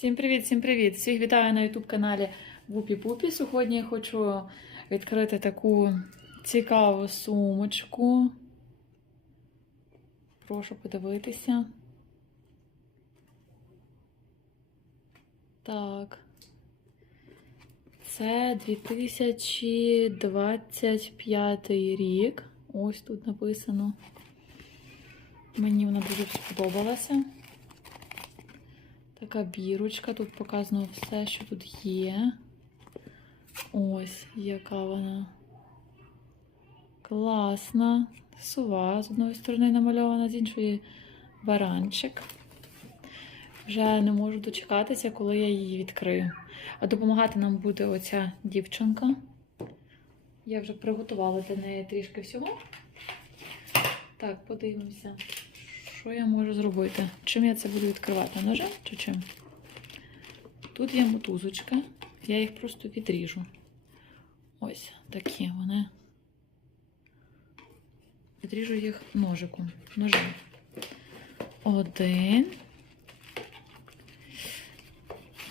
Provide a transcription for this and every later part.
Всім привіт, всім привіт! Всіх вітаю на YouTube каналі Вупі Пупі. Сьогодні я хочу відкрити таку цікаву сумочку. Прошу подивитися. Так. Це 2025 рік. Ось тут написано. Мені вона дуже сподобалася. Така бірочка, тут показано все, що тут є. Ось, яка вона класна. Сува з одної сторони намальована, з іншої баранчик. Вже не можу дочекатися, коли я її відкрию. А допомагати нам буде оця дівчинка. Я вже приготувала для неї трішки всього. Так, подивимося. Що я можу зробити? Чим я це буду відкривати? Ножем чи чим? Тут є мотузочка, я їх просто відріжу. Ось такі вони. Відріжу їх ножиком. Ножем. Один.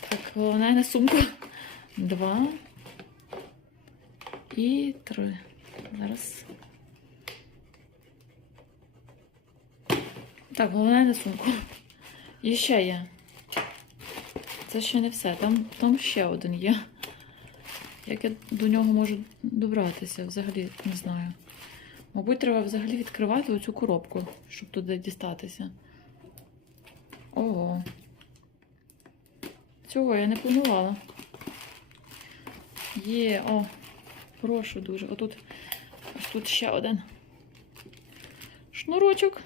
Так, головне на сумку. Два. І три. Зараз. Так, головне на сумку. І ще є. Це ще не все. Там, там ще один є. Як я до нього можу добратися, взагалі не знаю. Мабуть, треба взагалі відкривати оцю коробку, щоб туди дістатися. Ого. Цього я не планувала. Є, о, прошу дуже. Отут, ось тут ще один шнурочок.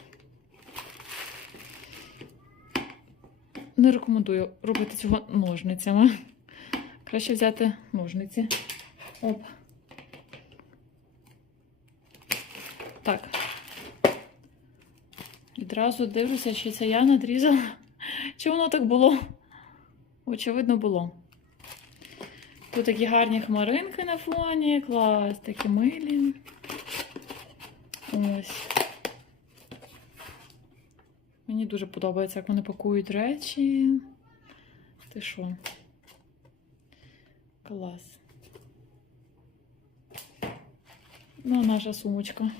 Не рекомендую робити цього ножницями. Краще взяти ножниці. Оп. Так. Відразу дивлюся, чи це я надрізала, чи воно так було. Очевидно, було. Тут такі гарні хмаринки на фоні, клас, такі милі. Ось. Мені дуже подобається, як вони пакують речі. Ти що? Клас. Ну, наша сумочка.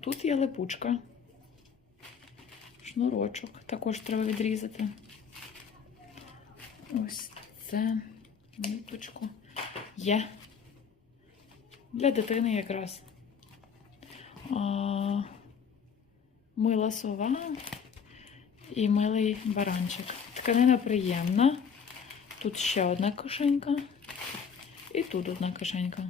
Тут є липучка. Шнурочок. Також треба відрізати. Ось це ниточку. Є. Для дитини якраз. А, мила сова і милий баранчик. Тканина приємна. Тут ще одна кишенька. І тут одна кишенька.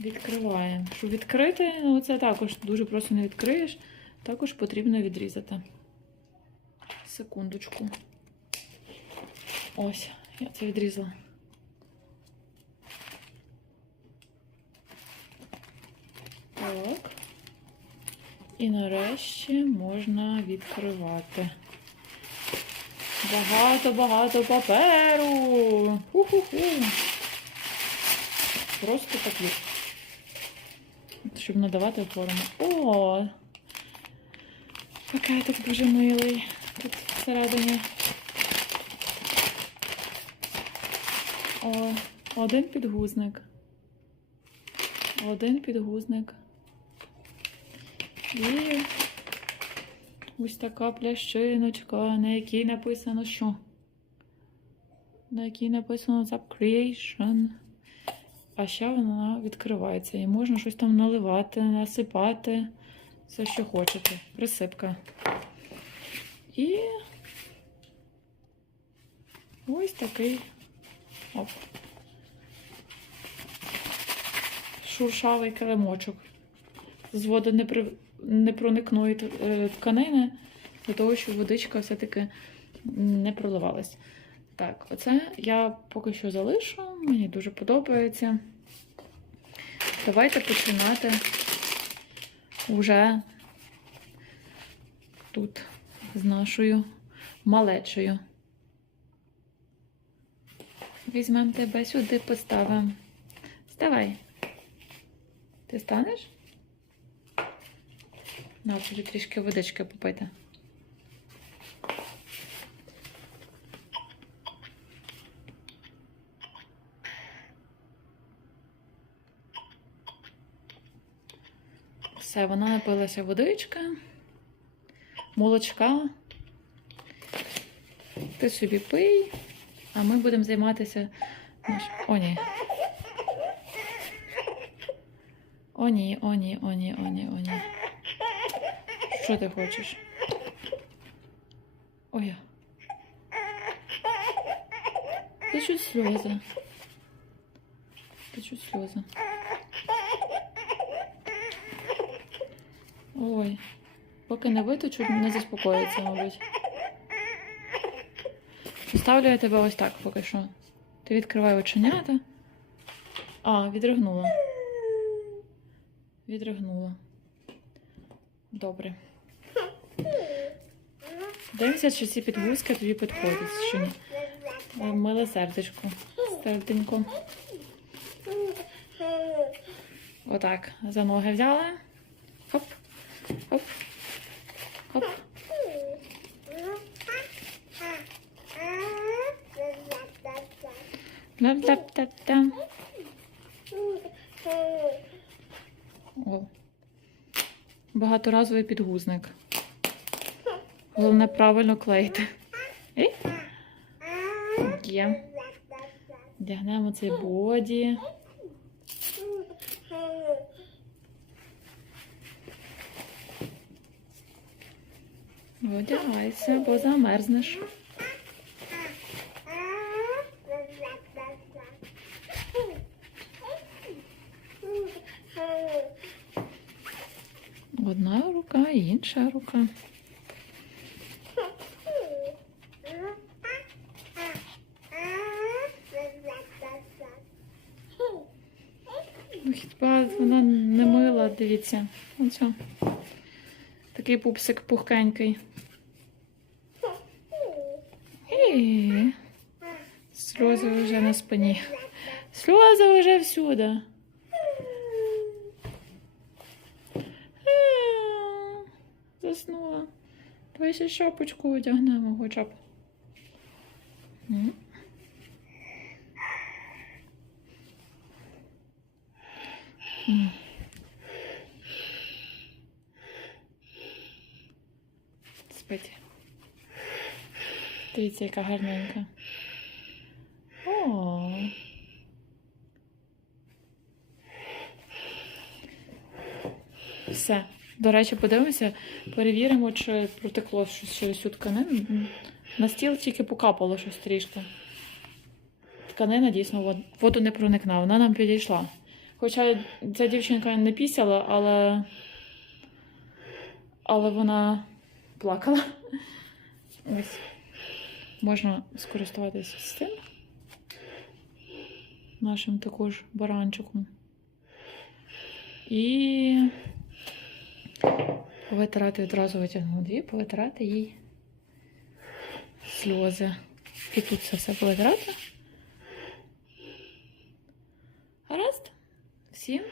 Відкриваємо. Щоб відкрити, ну це також дуже просто не відкриєш. Також потрібно відрізати. Секундочку. Ось, я це відрізала. Так. І нарешті можна відкривати. Багато-багато паперу. Ху-ху-ху. Просто папір. Щоб надавати форму. О! Пакетик дуже милий. Тут всередині. О, один підгузник. Один підгузник. І ось така плящиночка, на якій написано що? На якій написано Zap Creation. А ще вона відкривається. І можна щось там наливати, насипати, все, що хочете. Присипка. І ось такий оп. Шуршавий килимочок. З води не, при... не проникної е, тканини, для того, щоб водичка все-таки не проливалась. Так, оце я поки що залишу, мені дуже подобається. Давайте починати вже тут з нашою малечою. Візьмемо тебе сюди, поставимо. Вставай. Ти станеш? На тобі трішки водички попити. Все, вона напилася водичка, молочка. Ти собі пий, а ми будемо займатися. О, ні. О, ні, о, ні, о, ні, о, ні, о, ні. Що ти хочеш? Ой. Ти чуть сльози. Ти чуть сльози. Ой. Поки не виточу, не заспокоїться, мабуть. Поставлю я тебе ось так поки що. Ти відкривай оченята. А, відригнула. Відригнула. Добре. Дивимося, чи ці підгузки тобі підходять, чи ні. Ой, Миле сердечко. Серденько. Отак. За ноги взяла. Хоп. Хоп. Хоп. Ля-ля-та-та. О. Багаторазовий підгузник. Головне правильно клеїти. Є. Вдягнемо цей боді. Одягайся, бо замерзнеш. Одна рука, інша рука. Ну, Хіба вона не мила, дивіться. Оцю. Такий пупсик пухкенький. Ей, сльози вже на спині. Сльози вже всюди. Заснула. Давай ще шапочку одягнемо хоча б. Спить. Дивіться, яка гарненька. О. Все. До речі, подивимося, перевіримо, чи протекло щось через цю тканину. На стіл тільки покапало щось трішки. Тканина дійсно вод- воду не проникна, вона нам підійшла. Хоча ця дівчинка не пісяла, але, але вона плакала. Ось. Можна скористуватися з цим. Нашим також баранчиком. І повитирати одразу витягнула дві, повитирати їй сльози. І тут це все повитирати. Гаразд. Всім